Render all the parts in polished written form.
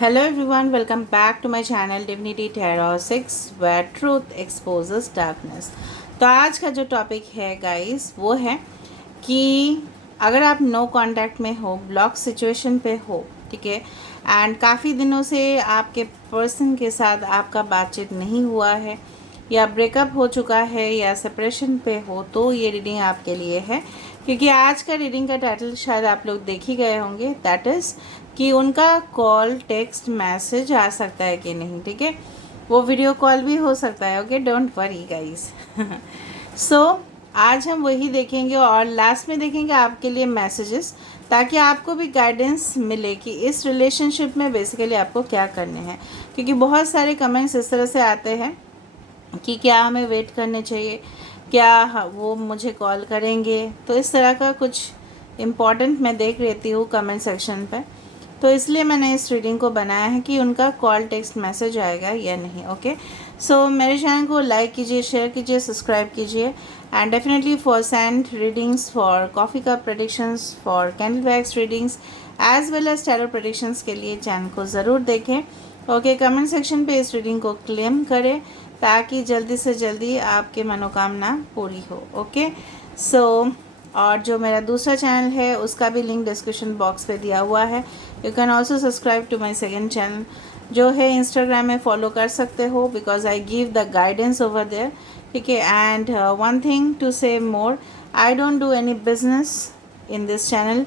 Hello everyone, welcome back to my channel Divinity Tarot 6 where truth exposes darkness। तो आज का जो topic है गाइस वो है कि अगर आप नो कांटेक्ट में हो, ब्लॉक सिचुएशन पे हो, ठीक है, एंड काफ़ी दिनों से आपके पर्सन के साथ आपका बातचीत नहीं हुआ है या ब्रेकअप हो चुका है या सेपरेशन पे हो, तो ये रीडिंग आपके लिए है। क्योंकि आज का रीडिंग का टाइटल शायद आप लोग देख ही गए होंगे, दैट इज़ कि उनका कॉल टेक्स्ट मैसेज आ सकता है कि नहीं, ठीक है। वो वीडियो कॉल भी हो सकता है, ओके, डोंट वरी गाइस। सो आज हम वही देखेंगे और लास्ट में देखेंगे आपके लिए मैसेजेस, ताकि आपको भी गाइडेंस मिले कि इस रिलेशनशिप में बेसिकली आपको क्या करने हैं। क्योंकि बहुत सारे कमेंट्स इस तरह से आते हैं कि क्या हमें वेट करने चाहिए, क्या वो मुझे कॉल करेंगे, तो इस तरह का कुछ इम्पॉर्टेंट मैं देख लेती हूँ कमेंट सेक्शन पर। तो इसलिए मैंने इस रीडिंग को बनाया है कि उनका कॉल टेक्स्ट मैसेज आएगा या नहीं। ओके, सो मेरे चैनल को लाइक कीजिए, शेयर कीजिए, सब्सक्राइब कीजिए and definitely for sand readings, for coffee cup predictions, for candle wax readings as well as tarot predictions के लिए चैनल को ज़रूर देखें। ओके, कमेंट सेक्शन पे इस रीडिंग को क्लेम करें ताकि जल्दी से जल्दी आपकी मनोकामना पूरी हो। ओके, सो और जो मेरा दूसरा चैनल है उसका भी लिंक डिस्क्रिप्शन बॉक्स पे दिया हुआ है। You can also subscribe to my second channel जो है इंस्टाग्राम में फॉलो कर सकते हो, because I give the guidance over there, ठीक है। And one thing to say more, I don't do any business in this channel,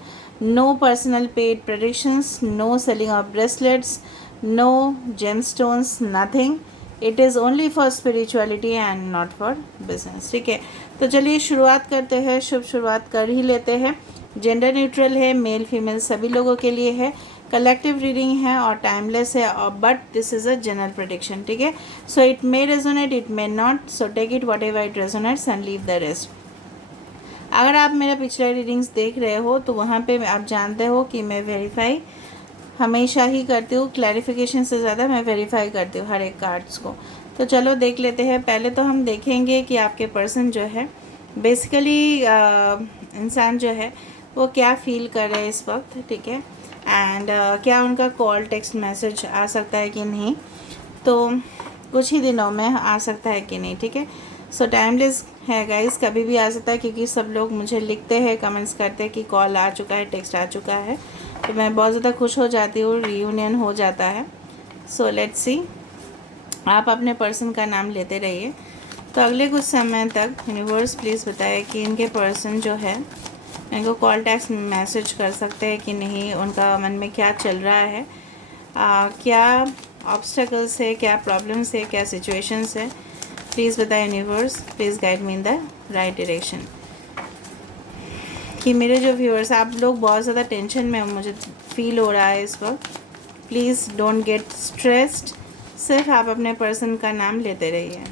no personal paid predictions, no selling of bracelets, no gemstones, nothing. It is only for spirituality and not for business, ठीक है। तो चलिए शुरुआत करते हैं, शुभ शुरुआत कर ही लेते हैं। जेंडर न्यूट्रल है, मेल फीमेल सभी लोगों के लिए है, कलेक्टिव रीडिंग है और टाइमलेस है, और but this is a general prediction, ठीक है। So it may resonate, it may not, so take it whatever it resonates and leave the rest. अगर आप मेरा पिछले रीडिंग्स देख रहे हो तो वहाँ पे आप जानते हो कि मैं वेरीफाई हमेशा ही करती हूँ, क्लैरिफिकेशन से ज़्यादा मैं वेरीफाई करती हूँ हर एक कार्ड्स को। तो चलो देख लेते हैं। पहले तो हम देखेंगे कि आपके पर्सन जो है बेसिकली इंसान जो है वो क्या फील कर रहे हैं इस वक्त, ठीक है, एंड क्या उनका कॉल टेक्स्ट मैसेज आ सकता है कि नहीं, तो कुछ ही दिनों में आ सकता है कि नहीं, ठीक है। सो टाइमलेस है गाइस, कभी भी आ सकता है, क्योंकि सब लोग मुझे लिखते हैं, कमेंट्स करते हैं कि कॉल आ चुका है, टेक्स्ट आ चुका है, तो मैं बहुत ज़्यादा खुश हो जाती हूँ, रीयूनियन हो जाता है। सो लेट्स सी, आप अपने पर्सन का नाम लेते रहिए। तो अगले कुछ समय तक यूनिवर्स प्लीज़ बताए कि इनके पर्सन जो है इनको कॉल टेक्स्ट मैसेज कर सकते हैं कि नहीं, उनका मन में क्या चल रहा है, क्या ऑब्स्टेकल्स है, क्या प्रॉब्लम्स है, क्या सिचुएशंस है, प्लीज़ बताए universe, please guide me in the right direction. कि मेरे जो व्यूअर्स, आप लोग बहुत ज़्यादा टेंशन में मुझे फील हो रहा है इस वक्त, प्लीज़ डोंट गेट स्ट्रेस्ड, सिर्फ आप अपने पर्सन का नाम लेते रहिए।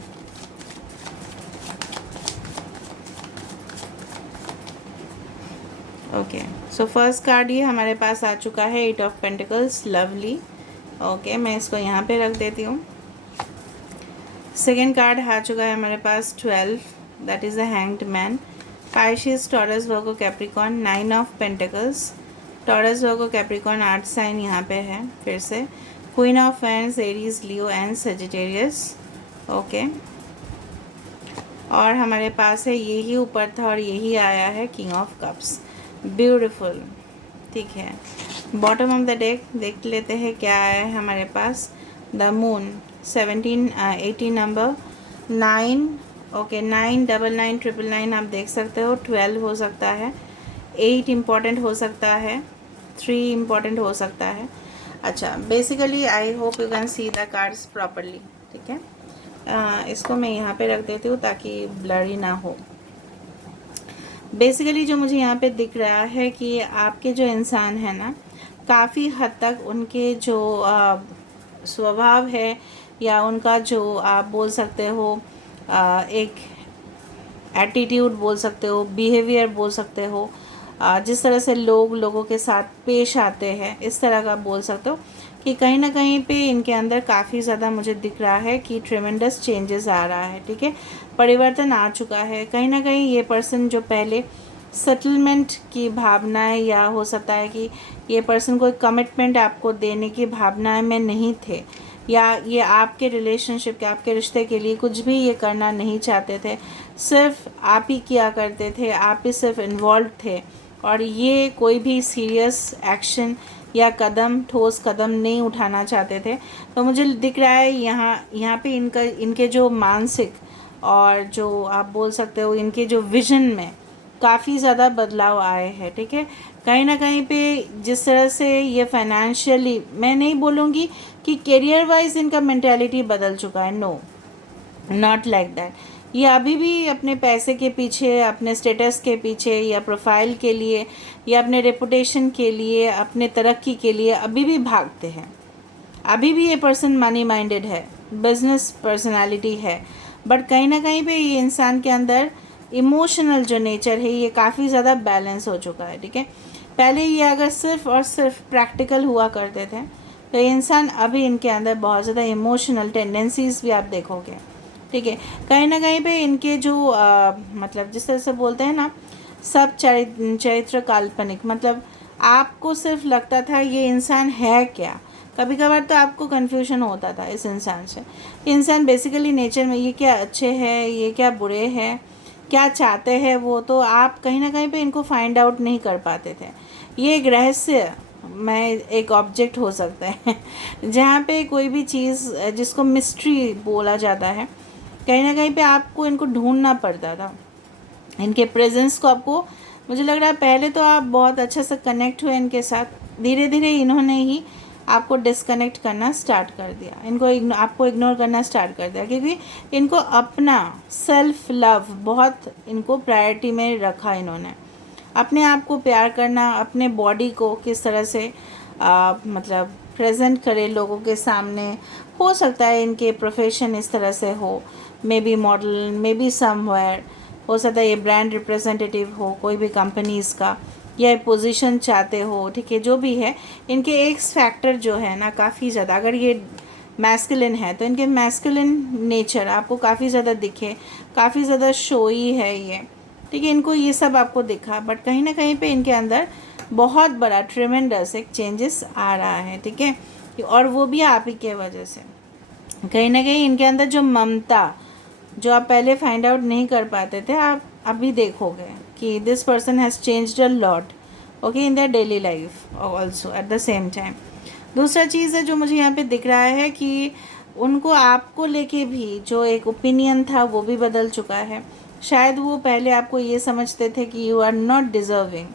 ओके, सो फर्स्ट कार्ड ये हमारे पास आ चुका है, 8 ऑफ पेंटिकल्स, लवली। ओके, मैं इसको यहाँ पे रख देती हूँ। सेकेंड कार्ड आ चुका है हमारे पास 12, that is a hanged man, Pisces, Taurus, Virgo, Capricorn, 9 of pentacles, Taurus, Virgo, Capricorn 8 sign यहाँ पे है फिर से, queen of wands, Aries, Leo and Sagittarius. Okay, और हमारे पास है यही ऊपर था और यही आया है, किंग ऑफ कप्स, ब्यूटिफुल, ठीक है। बॉटम ऑफ द डेक देख लेते हैं क्या आया है हमारे पास, the moon, 17 18 number, 9, okay, 9 double 9 triple 9 आप देख सकते हो, 12 हो सकता है, 8 इम्पॉर्टेंट हो सकता है, 3 इम्पॉर्टेंट हो सकता है। अच्छा, basically I hope you can see the cards properly, ठीक है। इसको मैं यहाँ पे रख देती हूँ ताकि ब्लरी ना हो। बेसिकली जो मुझे यहाँ पे दिख रहा है कि आपके जो इंसान है ना, काफ़ी हद तक उनके जो स्वभाव है या उनका जो आप बोल सकते हो एक एटीट्यूड बोल सकते हो, बिहेवियर बोल सकते हो, जिस तरह से लोग लोगों के साथ पेश आते हैं, इस तरह का बोल सकते हो कि कहीं ना कहीं पे इनके अंदर काफ़ी ज़्यादा मुझे दिख रहा है कि ट्रेमेंडस चेंजेस आ रहा है, ठीक है, परिवर्तन आ चुका है। कहीं ना कहीं ये पर्सन जो पहले सेटलमेंट की भावनाएं, या हो सकता है कि ये पर्सन कोई कमिटमेंट आपको देने की भावनाएं में नहीं थे, या ये आपके रिलेशनशिप के, आपके रिश्ते के लिए कुछ भी ये करना नहीं चाहते थे, सिर्फ आप ही किया करते थे, आप ही सिर्फ इन्वॉल्व थे, और ये कोई भी सीरियस एक्शन या कदम, ठोस कदम नहीं उठाना चाहते थे। तो मुझे दिख रहा है यहाँ पे इनके जो मानसिक और जो आप बोल सकते हो इनके जो विज़न में काफ़ी ज़्यादा बदलाव आए हैं। ठीक है, कहीं ना कहीं पे जिस तरह से ये फाइनेंशियली, मैं नहीं बोलूँगी कि करियर वाइज इनका मेंटालिटी बदल चुका है, नो, नॉट लाइक दैट। ये अभी भी अपने पैसे के पीछे, अपने स्टेटस के पीछे, या प्रोफाइल के लिए, या अपने रेपुटेशन के लिए, अपने तरक्की के लिए अभी भी भागते हैं। अभी भी ये पर्सन मनी माइंडेड है, बिजनेस पर्सनालिटी है, बट कहीं ना कहीं पे ये इंसान के अंदर इमोशनल जो नेचर है ये काफ़ी ज़्यादा बैलेंस हो चुका है। ठीक है, पहले ये अगर सिर्फ और सिर्फ प्रैक्टिकल हुआ करते थे, तो ये इंसान अभी इनके अंदर बहुत ज़्यादा इमोशनल टेंडेंसीज भी आप देखोगे। ठीक है, कहीं ना कहीं पे इनके जो मतलब जिस तरह से बोलते हैं ना, सब चरित्र काल्पनिक, मतलब आपको सिर्फ लगता था ये इंसान है क्या। कभी कभार तो आपको कन्फ्यूजन होता था इस इंसान से, इंसान बेसिकली नेचर में ये क्या अच्छे हैं, ये क्या बुरे हैं, क्या चाहते हैं वो, तो आप कहीं ना कहीं पे इनको फाइंड आउट नहीं कर पाते थे। ये एक रहस्य मैं एक ऑब्जेक्ट हो सकता है जहाँ पे कोई भी चीज़ जिसको मिस्ट्री बोला जाता है, कहीं ना कहीं पे आपको इनको ढूंढना पड़ता था, इनके प्रेजेंस को आपको, मुझे लग रहा है पहले तो आप बहुत अच्छा से कनेक्ट हुए इनके साथ, धीरे धीरे इन्होंने ही आपको डिस्कनेक्ट करना स्टार्ट कर दिया, आपको इग्नोर करना स्टार्ट कर दिया, क्योंकि इनको अपना सेल्फ लव बहुत इनको प्रायोरिटी में रखा। इन्होंने अपने आप को प्यार करना, अपने बॉडी को किस तरह से मतलब प्रेजेंट करे लोगों के सामने। हो सकता है इनके प्रोफेशन इस तरह से हो, may be model, may be somewhere, हो सकता है ये ब्रांड रिप्रेजेंटेटिव हो कोई भी कंपनीज़ का, या पोजीशन चाहते हो। ठीक है, जो भी है, इनके एक्स फैक्टर जो है ना काफ़ी ज़्यादा, अगर ये मैस्कुलिन है तो इनके मैस्कुलिन नेचर आपको काफ़ी ज़्यादा दिखे, काफ़ी ज़्यादा शोई है ये। ठीक है, इनको ये सब आपको दिखा, बट कहीं ना कहीं पे इनके अंदर बहुत बड़ा ट्रेमेंडस एक चेंजेस आ रहा है। ठीक है, और वो भी आप ही के वजह से। कहीं ना कहीं इनके अंदर जो ममता, जो आप पहले फाइंड आउट नहीं कर पाते थे, आप अभी देखोगे कि this person has changed a lot, okay, in their daily life also at the same time. दूसरा चीज़ है जो मुझे यहाँ पे दिख रहा है कि उनको आपको लेके भी जो एक ओपिनियन था वो भी बदल चुका है। शायद वो पहले आपको ये समझते थे कि यू आर नॉट डिज़र्विंग,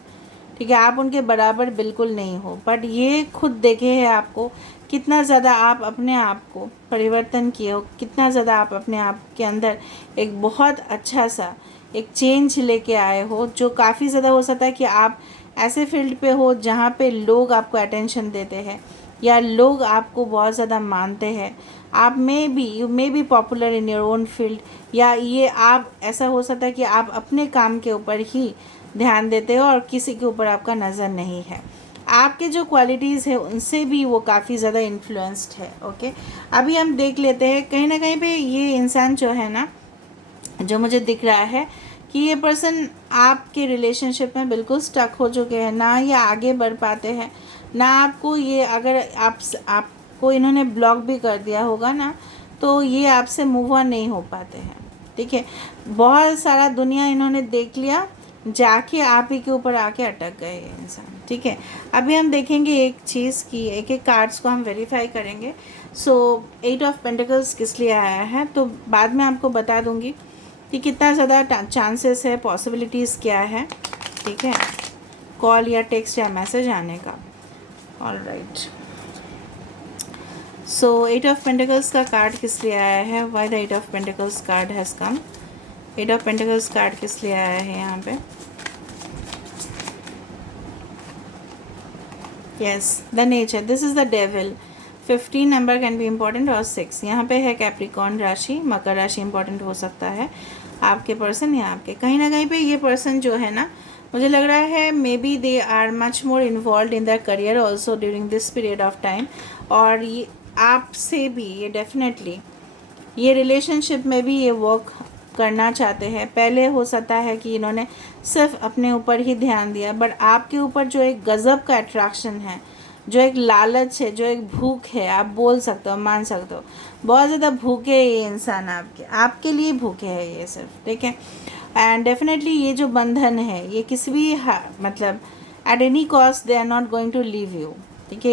ठीक है, आप उनके बराबर बिल्कुल नहीं हो, बट ये खुद देखे है आपको कितना ज़्यादा आप अपने आप को परिवर्तन किए हो, कितना ज़्यादा आप अपने आप के अंदर एक बहुत अच्छा सा एक चेंज लेके आए हो, जो काफ़ी ज़्यादा हो सकता है कि आप ऐसे फील्ड पे हो जहाँ पे लोग आपको अटेंशन देते हैं, या लोग आपको बहुत ज़्यादा मानते हैं। आप you may be popular in your own field, या ये आप ऐसा हो सकता है कि आप अपने काम के ऊपर ही ध्यान देते हो और किसी के ऊपर आपका नज़र नहीं है। आपके जो क्वालिटीज़ है उनसे भी वो काफ़ी ज़्यादा इन्फ्लुएंस्ड है। ओके, अभी हम देख लेते हैं कहीं ना कहीं पे ये इंसान जो है ना, जो मुझे दिख रहा है कि ये पर्सन आपके रिलेशनशिप में बिल्कुल स्टक हो चुके हैं, ना ये आगे बढ़ पाते हैं, ना आपको ये, अगर आपको इन्होंने ब्लॉक भी कर दिया होगा ना, तो ये आपसे मूव ऑन नहीं हो पाते हैं। ठीक है, बहुत सारा दुनिया इन्होंने देख लिया, जाके आप ही के ऊपर आके अटक गए ये इंसान। ठीक है, अभी हम देखेंगे एक चीज़ की, एक एक कार्ड्स को हम वेरीफाई करेंगे। सो 8 ऑफ पेंटिकल्स किस लिए आया है, तो बाद में आपको बता दूंगी कि कितना ज़्यादा चांसेस है, पॉसिबिलिटीज़ क्या है। ठीक है, कॉल या टेक्स्ट या मैसेज आने का। All right, so 8 of pentacles का कार्ड किस लिए आया है, why the 8 of pentacles card has come. 8 of pentacles card किस लिए आया है यहाँ पे, yes, the nature, this is the devil. 15 number can be important, और 6 यहाँ पे है कैप्रिकॉर्न राशि, मकर राशि इम्पॉर्टेंट हो सकता है आपके पर्सन या आपके। कहीं ना कहीं पे ये पर्सन जो है ना, मुझे लग रहा है maybe they are much more involve in the career also during this period of time, और ये आपसे भी ये डेफिनेटली ये रिलेशनशिप में भी ये वर्क करना चाहते हैं। पहले हो सकता है कि इन्होंने सिर्फ अपने ऊपर ही ध्यान दिया, बट आपके ऊपर जो एक गज़ब का अट्रैक्शन है, जो एक लालच है, जो एक भूख है, आप बोल सकते हो, मान सकते हो, बहुत ज़्यादा भूखे है ये इंसान, आपके लिए भूखे है ये सिर्फ, ठीक है। एंड डेफिनेटली ये जो बंधन है ये किसी भी मतलब at any cost they are not going to leave you, ठीक है।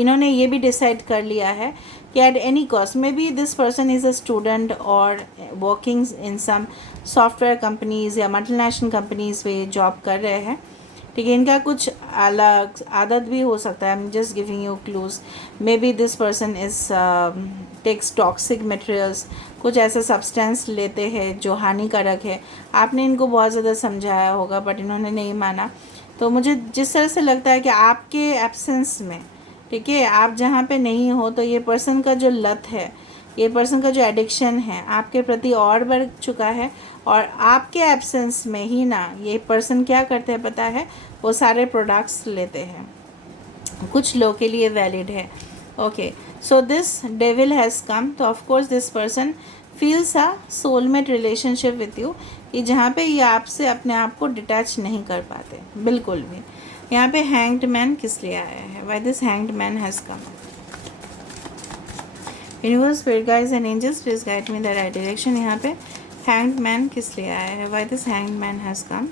इन्होंने ये भी डिसाइड कर लिया है कि at any cost, may B this person is a student और working in some software companies या मल्टीनेशनल कंपनीज़ पे जॉब कर रहे हैं, ठीक है। इनका कुछ अलग आदत भी हो सकता है, I am just giving you clues. May be this person is takes toxic materials, कुछ ऐसा सब्सटेंस लेते हैं जो हानिकारक है। आपने इनको बहुत ज़्यादा समझाया होगा बट इन्होंने नहीं माना। तो मुझे जिस तरह से लगता है कि आपके एब्सेंस में, ठीक है, आप जहाँ पे नहीं हो, तो ये पर्सन का जो लत है, ये पर्सन का जो एडिक्शन है आपके प्रति और बढ़ चुका है। और आपके एब्सेंस में ही ना ये पर्सन क्या करते हैं पता है, वो सारे प्रोडक्ट्स लेते हैं। कुछ लोगों के लिए वैलिड है, okay. So this devil has come, तो of course this person feels a soulmate relationship with you, कि जहाँ पे ये आपसे अपने आप को डिटैच नहीं कर पाते बिल्कुल भी। यहाँ पे हैंग्ड मैन किस लिए आया है, why this hanged man has come. Universe, spirit guides and angels, please guide me the right direction. यहाँ पे हैंग्ड मैन किस लिए आया है, why this hanged man has come.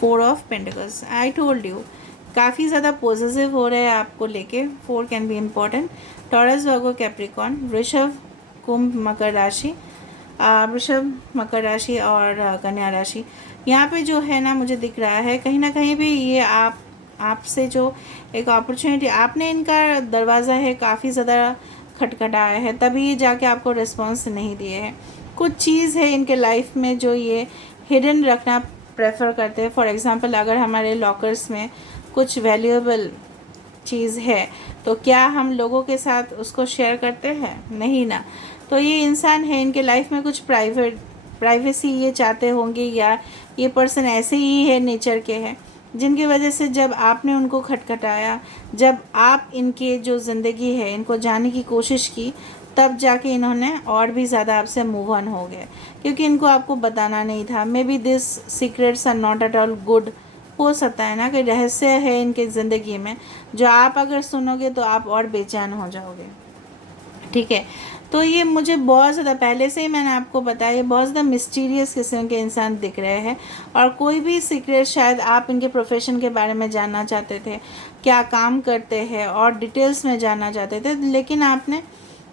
4 of pentacles, I told you काफ़ी ज़्यादा पॉजिटिव हो रहे हैं आपको लेके। 4 can be important. Taurus, Virgo, Capricorn, वृषभ, कुंभ, मकर राशि, वृषभ, मकर राशि और कन्या राशि। यहाँ पे जो है ना, मुझे दिख रहा है कहीं ना कहीं भी ये आपसे जो एक अपॉर्चुनिटी, आपने इनका दरवाज़ा है काफ़ी ज़्यादा खटखटाया है, तभी जाके आपको रिस्पॉन्स नहीं दिए हैं। कुछ चीज़ है इनके लाइफ में जो ये हिडन रखना प्रेफर करते हैं। फॉर एग्ज़ाम्पल, अगर हमारे लॉकर्स में कुछ वैल्यूएबल चीज़ है तो क्या हम लोगों के साथ उसको शेयर करते हैं? नहीं ना। तो ये इंसान है, इनके लाइफ में कुछ प्राइवेसी ये चाहते होंगे, या ये पर्सन ऐसे ही है, नेचर के हैं, जिनकी वजह से जब आपने उनको खटखटाया, जब आप इनके जो ज़िंदगी है इनको जानने की कोशिश की, तब जाके इन्होंने और भी ज़्यादा आपसे मूव ऑन हो गए, क्योंकि इनको आपको बताना नहीं था। May be this secrets are not at all good. हो सकता है ना कि रहस्य है इनके ज़िंदगी में जो आप अगर सुनोगे तो आप और बेचैन हो जाओगे, ठीक है। तो ये मुझे बहुत ज़्यादा, पहले से ही मैंने आपको बताया, ये बहुत ज़्यादा मिस्टीरियस किस्म के इंसान दिख रहे हैं। और कोई भी सीक्रेट, शायद आप इनके प्रोफेशन के बारे में जानना चाहते थे, क्या काम करते हैं और डिटेल्स में जानना चाहते थे, लेकिन आपने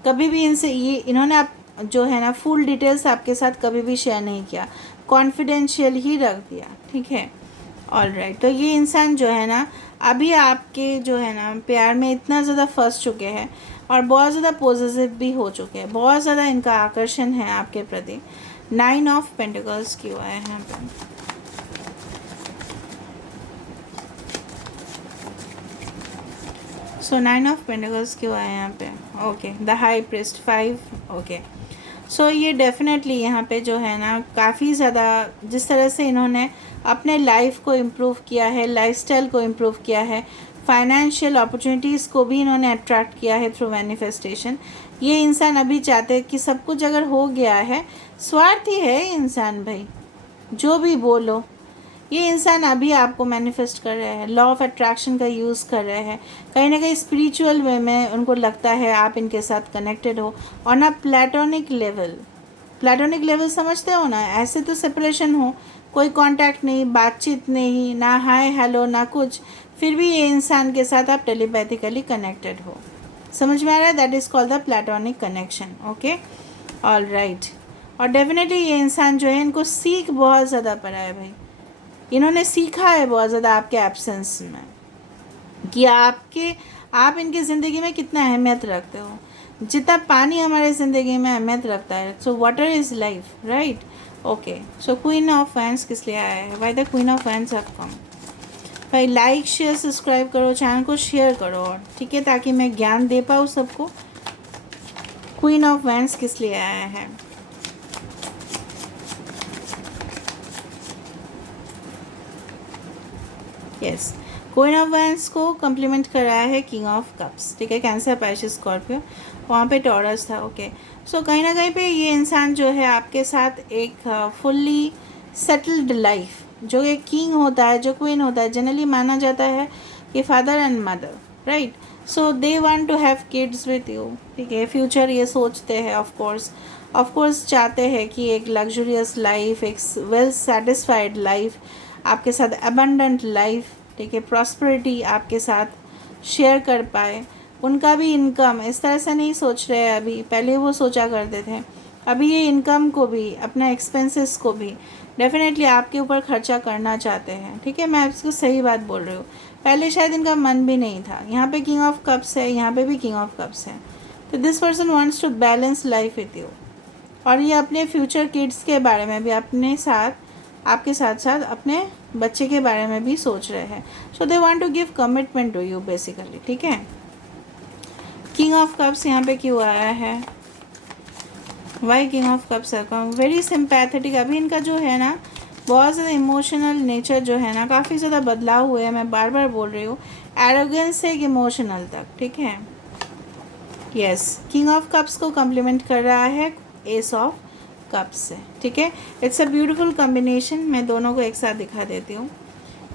कभी भी इनसे इन्होंने आप जो है ना फुल डिटेल्स आपके साथ कभी भी शेयर नहीं किया, कॉन्फिडेंशियल ही रख दिया, ठीक है। ऑल राइट, तो ये इंसान जो है ना अभी आपके जो है ना प्यार में इतना ज़्यादा फंस चुके हैं और बहुत ज़्यादा पॉजिटिव भी हो चुके हैं, बहुत ज़्यादा इनका आकर्षण है आपके प्रति। 9 ऑफ पेंटिकल्स क्यों आया है यहाँ पे? सो 9 ऑफ पेंटिकल्स क्यों आया है यहाँ पे? Okay, the high priest 5, okay. So ये डेफिनेटली यहाँ पे जो है ना काफ़ी ज़्यादा जिस तरह से इन्होंने अपने लाइफ को इम्प्रूव किया है, लाइफस्टाइल को इम्प्रूव किया है, फाइनेंशियल अपॉर्चुनिटीज़ को भी इन्होंने अट्रैक्ट किया है थ्रू मैनिफेस्टेशन। ये इंसान अभी चाहते हैं कि सब कुछ अगर हो गया है, स्वार्थी है इंसान भाई, जो भी बोलो, ये इंसान अभी आपको मैनिफेस्ट कर रहे हैं, लॉ ऑफ अट्रैक्शन का यूज़ कर रहे हैं, कहीं ना कहीं स्पिरिचुअल वे में उनको लगता है आप इनके साथ कनेक्टेड हो। और ना प्लेटोनिक लेवल समझते हो ना, ऐसे तो सेपरेशन हो, कोई कांटेक्ट नहीं, बातचीत नहीं, ना हाय हेलो ना कुछ, फिर भी ये इंसान के साथ आप टेलीपैथिकली कनेक्टेड हो। समझ में आ रहा है? That is called the platonic connection, okay. All right. और डेफिनेटली ये इंसान जो है, इनको सीख बहुत ज़्यादा पड़ा है भाई, इन्होंने सीखा है बहुत ज़्यादा आपके एब्सेंस में कि आप इनकी ज़िंदगी में कितना अहमियत रखते हो, जितना पानी हमारे ज़िंदगी में अहमियत रखता है। So water is life, right? Okay. So queen of wands किस लिए आया है? Why the queen of wands have come? भाई लाइक शेयर सब्सक्राइब करो, चैनल को शेयर करो, और ठीक है, ताकि मैं ज्ञान दे पाऊँ सबको। क्वीन ऑफ वैंड्स किस लिए आया है? यस, क्वीन ऑफ वैंड्स को कम्प्लीमेंट कर रहा है किंग ऑफ कप्स, ठीक है, कैंसर, पाइसेस, स्कॉर्पियो, वहाँ पे टॉरस था, ओके। सो कहीं ना कहीं पे ये इंसान जो है आपके साथ एक फुल्ली सेटल्ड लाइफ, जो एक किंग होता है, जो क्वीन होता है, जनरली माना जाता है कि father and mother, right. So they want to have kids with you, ठीक है, फ्यूचर ये सोचते हैं, ऑफ कोर्स चाहते हैं कि एक लग्जरियस लाइफ, एक वेल सेटिस्फाइड लाइफ आपके साथ, अबंडेंट लाइफ, ठीक है, प्रॉस्पेरिटी आपके साथ शेयर कर पाए। उनका भी इनकम इस तरह से नहीं सोच रहे हैं अभी, पहले वो सोचा करते थे, अभी ये इनकम को भी, अपना एक्सपेंसेस को भी डेफिनेटली आपके ऊपर खर्चा करना चाहते हैं, ठीक है, मैं इसको सही बात बोल रही हूँ। पहले शायद इनका मन भी नहीं था। यहाँ पे किंग ऑफ कप्स है, यहाँ पे भी किंग ऑफ कप्स है। तो this person wants to balance life with you, और ये अपने फ्यूचर किड्स के बारे में भी, अपने साथ, आपके साथ साथ अपने बच्चे के बारे में भी सोच रहे हैं। So they want to give commitment to you basically, ठीक है। किंग ऑफ कप्स यहाँ पे क्यों आया है? वाई किंग ऑफ कप्स है? Very sympathetic. अभी इनका जो है ना बहुत ज़्यादा इमोशनल नेचर जो है ना, काफ़ी ज़्यादा बदलाव हुए हैं, मैं बार बार बोल रही हूँ, एरोगेंस से एक इमोशनल तक, ठीक है। यस, किंग ऑफ कप्स को कम्प्लीमेंट कर रहा है एस ऑफ कप्स से, ठीक है। इट्स अ ब्यूटीफुल कॉम्बिनेशन, मैं दोनों को एक साथ दिखा देती हूँ।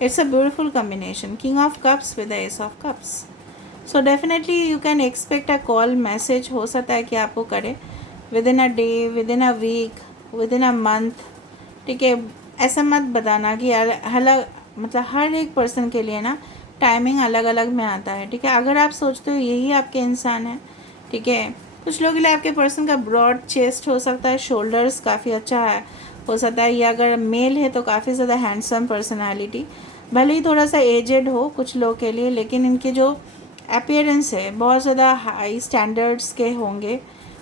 It's a beautiful combination, king of cups with the ace of cups. So definitely you can expect a call, message हो सकता है कि आपको करे within a day, within a week, within a month, ठीक है। ऐसा मत बताना कि अलग, मतलब हर एक पर्सन के लिए ना टाइमिंग अलग अलग में आता है, ठीक है। अगर आप सोचते हो यही आपके इंसान है, ठीक है, कुछ लोगों के लिए आपके पर्सन का ब्रॉड चेस्ट हो सकता है, शोल्डर्स काफ़ी अच्छा है हो सकता है, या अगर मेल है तो काफ़ी ज़्यादा हैंडसम पर्सनालिटी, भले ही थोड़ा सा एजेड हो कुछ लोग के लिए, लेकिन इनके जो अपीयरेंस है बहुत ज़्यादा हाई स्टैंडर्ड्स के होंगे,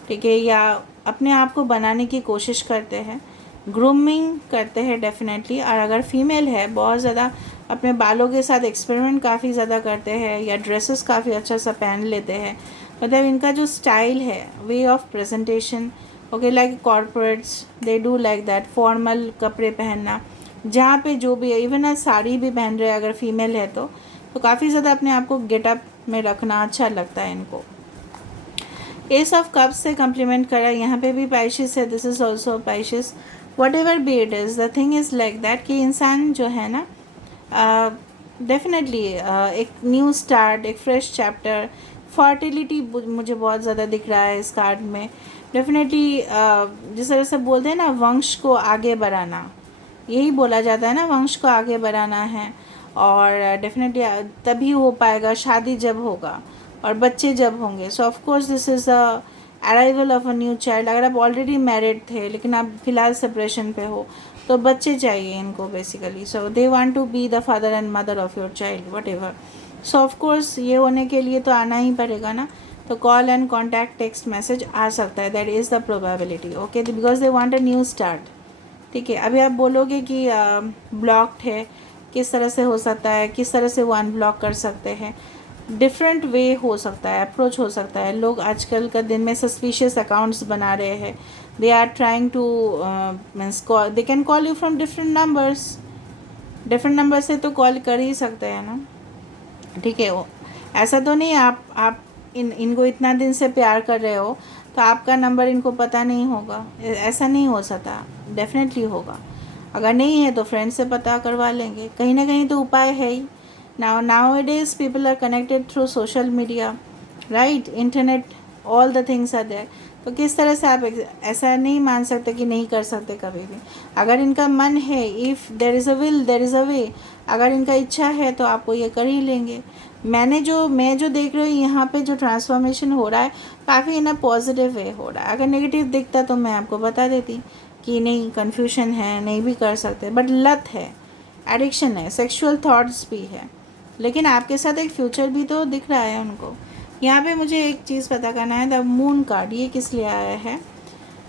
ठीक है, या अपने आप को बनाने की कोशिश करते हैं, ग्रूमिंग करते हैं डेफिनेटली। और अगर फीमेल है बहुत ज़्यादा अपने बालों के साथ एक्सपेरिमेंट काफ़ी ज़्यादा करते हैं, या ड्रेसेस काफ़ी अच्छा सा पहन लेते हैं, मतलब इनका जो स्टाइल है, way of presentation, okay, like corporates they do like that, formal कपड़े पहनना, जहाँ पे जो भी है, इवन साड़ी भी पहन रहे हैं अगर फीमेल है तो काफ़ी ज़्यादा अपने आप को गेटअप में रखना अच्छा लगता है इनको। एस ऑफ कप्स से कम्प्लीमेंट करा, यहाँ पे भी पाइशिस है, this is also Pisces, whatever be it is, the thing is like that कि इंसान जो है ना डेफिनेटली एक न्यू स्टार्ट, एक फ्रेश चैप्टर, फर्टिलिटी मुझे बहुत ज़्यादा दिख रहा है इस कार्ड में। डेफिनेटली जिस तरह से बोलते हैं ना, वंश को आगे बढ़ाना, यही बोला जाता है ना, वंश को आगे बढ़ाना है, और डेफिनेटली तभी हो पाएगा शादी जब होगा और बच्चे जब होंगे। सो of course this is a arrival of a new child. अगर आप ऑलरेडी मैरिड थे लेकिन आप फिलहाल सेपरेशन पे हो तो बच्चे चाहिए इनको basically. So they want to be the father and mother of your child whatever. So of course ये होने के लिए तो आना ही पड़ेगा ना, तो call and contact, text message आ सकता है, that is the probability, okay, because they want a new start, ठीक है। अभी आप बोलोगे कि ब्लॉक्ड है, किस तरह से हो सकता है, किस तरह से वो अनब्लॉक कर सकते हैं, डिफरेंट वे हो सकता है, अप्रोच हो सकता है। लोग आजकल का दिन में सस्पिशियस अकाउंट्स बना रहे हैं, they are trying to means call, they can call you from different numbers, different number से तो कॉल कर ही सकते हैं ना, ठीक है। ऐसा तो नहीं आप इनको इतना दिन से प्यार कर रहे हो तो आपका नंबर इनको पता नहीं होगा, ऐसा नहीं हो सकता, डेफिनेटली होगा। अगर नहीं है तो फ्रेंड से पता करवा लेंगे, कहीं ना कहीं तो उपाय है ही। nowadays people are connected through social media, right, internet, all the things are there। तो किस तरह से आप ऐसा नहीं मान सकते कि नहीं कर सकते कभी भी। अगर इनका मन है, if there is a will there is a way, अगर इनका इच्छा है तो आपको ये कर ही लेंगे। मैं जो देख रही हूँ यहाँ पे जो ट्रांसफॉर्मेशन हो रहा है काफ़ी इन अ पॉजिटिव वे हो रहा है। अगर नेगेटिव दिखता तो मैं आपको बता देती कि नहीं, कन्फ्यूजन है, नहीं भी कर सकते, बट लत है, एडिक्शन है, सेक्सुअल थॉट्स भी है, लेकिन आपके साथ एक फ्यूचर भी तो दिख रहा है उनको। यहाँ पे मुझे एक चीज़ पता करना है, द मून कार्ड ये किस लिए आया है?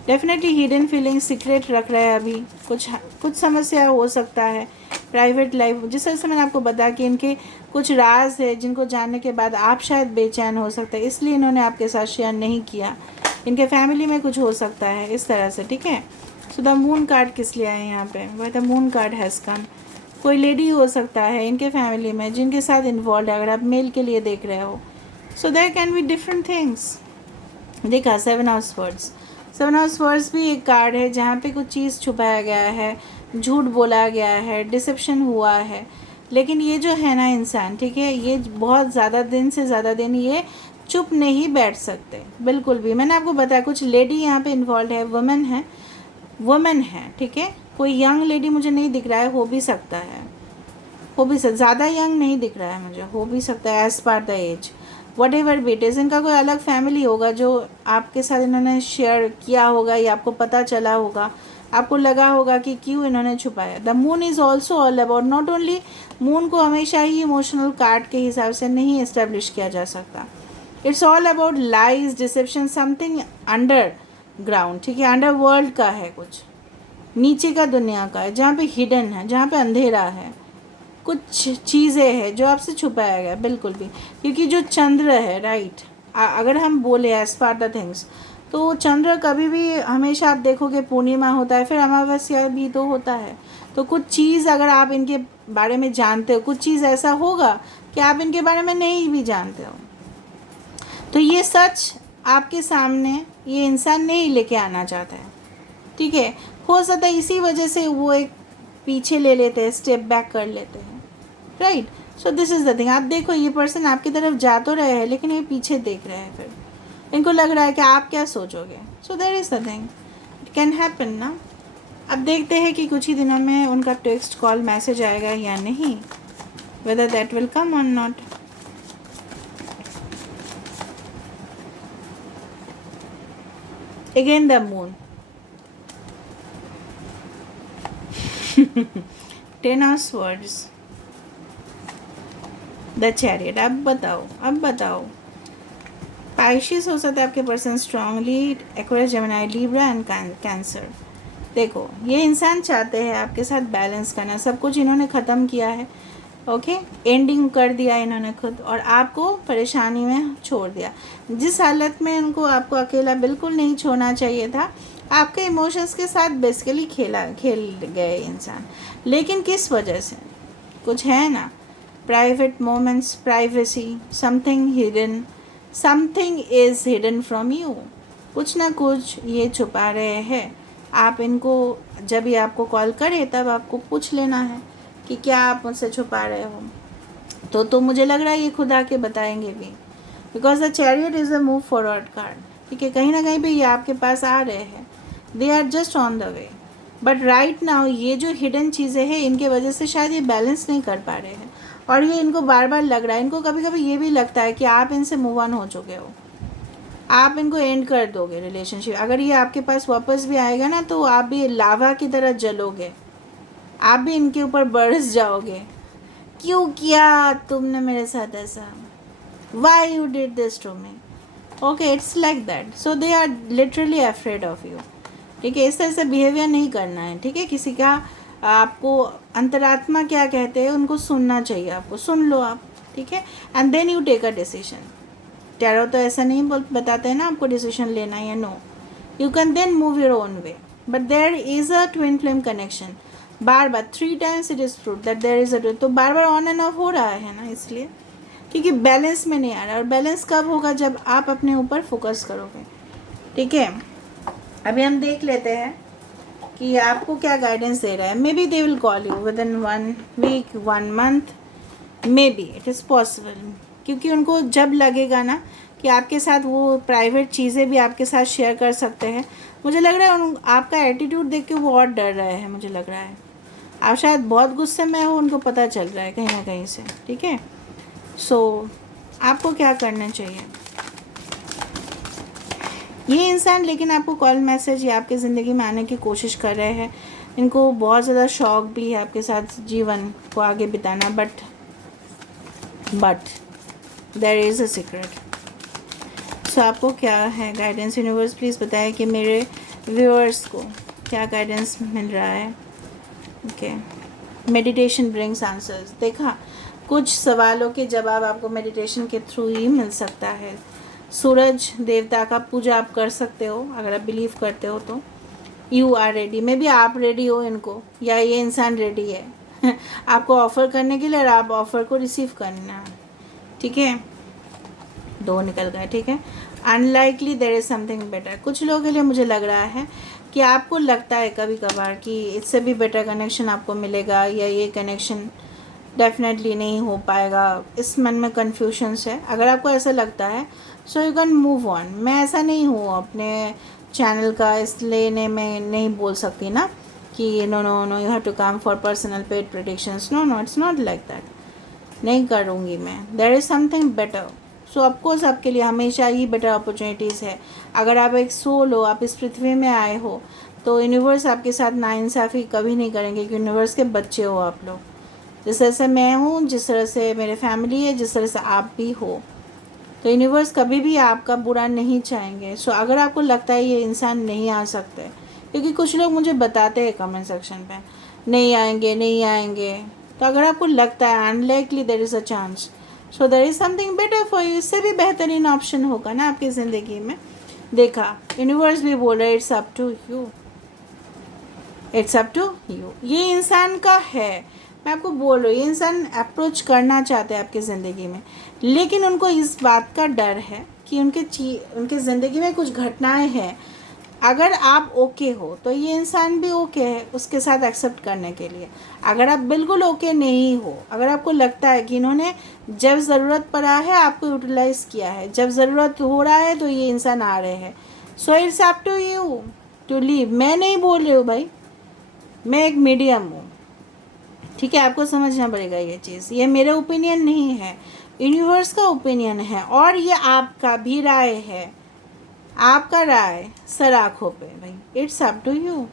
डेफिनेटली हिडन फीलिंग, सीक्रेट रख रहा है अभी, कुछ समस्या हो सकता है प्राइवेट लाइफ, जिस तरह से मैंने आपको बताया कि इनके कुछ राज है जिनको जानने के बाद आप शायद बेचैन हो सकते हैं, इसलिए इन्होंने आपके साथ शेयर नहीं किया। इनके फैमिली में कुछ हो सकता है इस तरह से, ठीक है। सो द मून कार्ड किस लिए आए यहाँ पे? वह the moon card has come, कोई लेडी हो सकता है इनके फैमिली में जिनके साथ इन्वॉल्व है, अगर आप मेल के लिए देख रहे हो। So there can be different things. देखा 7 ऑफ स्वर्ड्स, 7 ऑफ स्वर्ड्स भी एक कार्ड है जहाँ पे कुछ चीज़ छुपाया गया है, झूठ बोला गया है, डिसेप्शन हुआ है। लेकिन ये जो है ना इंसान, ठीक है, ये बहुत ज़्यादा दिन से ज़्यादा दिन ये चुप नहीं बैठ सकते बिल्कुल भी। मैंने आपको बताया कुछ लेडी यहाँ पे इन्वॉल्व है, वुमेन है, ठीक है। कोई यंग लेडी मुझे नहीं दिख रहा है, हो भी सकता है, हो भी सकता, ज़्यादा यंग नहीं दिख रहा है मुझे, हो भी सकता है as per the age, whatever beat is. इनका कोई अलग फैमिली होगा जो आपके साथ इन्होंने शेयर किया होगा या आपको पता चला होगा, आपको लगा होगा कि क्यों इन्होंने छुपाया। The moon is also all about, not only moon को हमेशा ही इमोशनल कार्ड के हिसाब से नहीं इस्टेब्लिश किया जा सकता। It's all about lies, deception, something underground, ठीक है, अंडर वर्ल्ड का है, कुछ नीचे का दुनिया का है, जहाँ पे हिडन है, जहाँ पे अंधेरा है, कुछ चीज़ें हैं जो आपसे छुपाया गया बिल्कुल भी। क्योंकि जो चंद्र है, राइट, अगर हम बोले एज पार द थिंग्स, तो चंद्र कभी भी हमेशा आप देखोगे पूर्णिमा होता है, फिर अमावस्या भी तो होता है। तो कुछ चीज़ अगर आप इनके बारे में जानते हो, कुछ चीज़ ऐसा होगा कि आप इनके बारे में नहीं भी जानते हो, तो ये सच आपके सामने ये इंसान नहीं लेके आना चाहता है, ठीक है। हो सकता है इसी वजह से वो एक पीछे ले लेते हैं, स्टेप बैक कर लेते हैं, right. So this is the thing. आप देखो ये पर्सन आपकी तरफ जा तो रहे हैं लेकिन ये पीछे देख रहे हैं, फिर इनको लग रहा है कि आप क्या सोचोगे। So there is the thing, it can happen ना। अब देखते हैं कि कुछ ही दिनों में उनका टेक्स्ट कॉल मैसेज आएगा या नहीं, वेदर दैट विल कम और not. Again the moon, 10 of swords, the chariot. अब बताओ पाइशिस हो सकता है आपके person, strongly Aquarius, Gemini, Libra and cancer. देखो ये इंसान चाहते हैं आपके साथ बैलेंस करना, सब कुछ इन्होंने ख़त्म किया है, ओके, एंडिंग कर दिया इन्होंने खुद, और आपको परेशानी में छोड़ दिया। जिस हालत में उनको आपको अकेला बिल्कुल नहीं छोड़ना चाहिए था, आपके इमोशंस के साथ बेसिकली खेल गए इंसान। लेकिन किस वजह से, कुछ है ना, private moments, privacy, something hidden, something is hidden from you, कुछ ना कुछ ये छुपा रहे हैं। आप इनको जब ये आपको कॉल करे तब आपको पूछ लेना है कि क्या आप मुझसे छुपा रहे हो। तो मुझे लग रहा है ये खुद आके बताएंगे भी, because the chariot is a move forward card, ठीक है। कहीं ना कहीं पे ये आपके पास आ रहे हैं, they are just on the way, but right now ये जो हिडन चीज़ें हैं इनके वजह से शायद ये बैलेंस नहीं कर पा रहे हैं, और ये इनको बार बार लग रहा है, इनको कभी कभी ये भी लगता है कि आप इनसे मूव ऑन हो चुके हो, आप इनको एंड कर दोगे रिलेशनशिप। अगर ये आपके पास वापस भी आएगा ना तो आप भी लावा की तरह जलोगे, आप भी इनके ऊपर बरस जाओगे, क्यों किया तुमने मेरे साथ ऐसा, why you did this to me, okay, it's like that. So they are literally afraid of you, ठीक है। इस तरह से बिहेवियर नहीं करना है, ठीक है। किसी का आपको अंतरात्मा क्या कहते हैं उनको सुनना चाहिए, आपको सुन लो आप, ठीक है, and then you take a decision. Tarot तो ऐसा नहीं बताते हैं ना आपको डिसीजन लेना या no, you can then move your own way, but there is a twin flame connection. बार बार 3 times it is prove that there is a, तो बार बार ऑन एंड ऑफ हो रहा है ना, इसलिए क्योंकि बैलेंस में नहीं आ रहा। और बैलेंस कब होगा, जब आप अपने ऊपर फोकस करोगे, ठीक है। अभी हम देख लेते हैं कि आपको क्या गाइडेंस दे रहा है। Maybe they will call you with in 1 week 1 month, may be it is possible, क्योंकि उनको जब लगेगा ना कि आपके साथ वो प्राइवेट चीज़ें भी आपके साथ शेयर कर सकते हैं, मुझे लग रहा है आपका एटीट्यूड देख के वो और डर रहे हैं, मुझे लग रहा है आप शायद बहुत गुस्से में हो, उनको पता चल रहा है कहीं ना कहीं से, ठीक है। सो आपको क्या करना चाहिए, ये इंसान लेकिन आपको कॉल मैसेज या आपकी ज़िंदगी में आने की कोशिश कर रहे हैं, इनको बहुत ज़्यादा शौक भी है आपके साथ जीवन को आगे बिताना, but there is a secret. So आपको क्या है गाइडेंस, यूनिवर्स प्लीज़ बताएं कि मेरे व्यूअर्स को क्या गाइडेंस मिल रहा है। Okay, meditation brings answers. देखा, कुछ सवालों के जवाब आपको मेडिटेशन के थ्रू ही मिल सकता है। सूरज देवता का पूजा आप कर सकते हो अगर आप बिलीव करते हो तो। You are ready, maybe आप रेडी हो इनको, या ये इंसान रेडी है आपको ऑफ़र करने के लिए और आप ऑफ़र को रिसीव करना, ठीक है। 2 निकल गए, ठीक है। Unlikely there is something better. कुछ लोगों के लिए मुझे लग रहा है कि आपको लगता है कभी कभार कि इससे भी बेटर कनेक्शन आपको मिलेगा या ये कनेक्शन डेफिनेटली नहीं हो पाएगा, इस मन में कन्फ्यूजन्स है। अगर आपको ऐसा लगता है so you can move on. मैं ऐसा नहीं हूँ अपने चैनल का इसलिए मैं नहीं बोल सकती ना कि no no no you have to come for personal paid predictions. No no, it's not like that. नहीं करूँगी मैं। There is something better. So of course आपके लिए हमेशा ही बेटर अपॉर्चुनिटीज़ है। अगर आप एक सोल हो, आप इस पृथ्वी में आए हो, तो यूनिवर्स आपके साथ नाइंसाफ़ी कभी नहीं करेंगे, कि यूनिवर्स के बच्चे हो आप लोग। जिस तरह से मैं हूँ, जिस तरह से मेरे फैमिली है, जिस तरह से आप भी हो, तो यूनिवर्स कभी भी आपका बुरा नहीं चाहेंगे। सो अगर आपको लगता है ये इंसान नहीं आ सकते, क्योंकि कुछ लोग मुझे बताते हैं कमेंट सेक्शन पे नहीं आएंगे नहीं आएंगे, तो अगर आपको लगता है unlikely there is a chance, so there is something better for you. इससे भी बेहतरीन ऑप्शन होगा ना आपकी ज़िंदगी में। देखा, यूनिवर्स भी बोल रहा है it's up to you, it's up to you. ये इंसान का है, मैं आपको बोल रही हूँ, ये इंसान अप्रोच करना चाहते हैं आपकी ज़िंदगी में, लेकिन उनको इस बात का डर है कि उनके ज़िंदगी में कुछ घटनाएं हैं। अगर आप ओके हो तो ये इंसान भी ओके है उसके साथ एक्सेप्ट करने के लिए। अगर आप बिल्कुल ओके नहीं हो, अगर आपको लगता है कि इन्होंने जब ज़रूरत पड़ा है आपको यूटिलाइज़ किया है, जब ज़रूरत हो रहा है तो ये इंसान आ रहे हैं, so it's up to you to leave. मैं नहीं बोल रही हूँ भाई, मैं एक मीडियम हूँ, ठीक है। आपको समझना पड़ेगा ये चीज़, ये मेरा ओपिनियन नहीं है, यूनिवर्स का ओपिनियन है, और ये आपका भी राय है, आपका राय सर आँखों पे भाई। It's up to you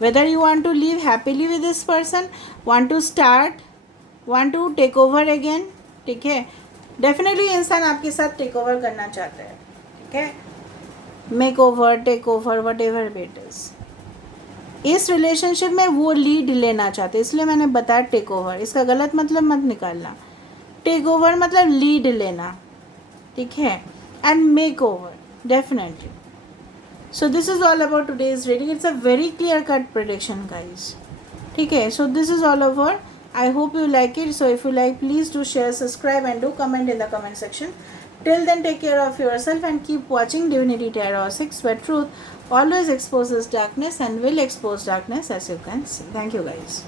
whether you want to live happily with this person, want to start, want to take over again, ठीक है। डेफिनेटली इंसान आपके साथ टेक ओवर करना चाहता है, ठीक है। Make over, take over, whatever it is, इस रिलेशनशिप में वो लीड लेना चाहते, इसलिए मैंने बताया टेक ओवर। इसका गलत मतलब मत निकालना। टेक ओवर मतलब लीड लेना, ठीक है, and make over definitely. So this is all about today's reading. It's a very clear cut prediction guys, ठीक है। So this is all over. I hope you like it. So if you like, please do share, subscribe and do comment in the comment section. Till then, take care of yourself and keep watching Divinity Tarot 6, where truth always exposes darkness and will expose darkness, as you can see. Thank you guys.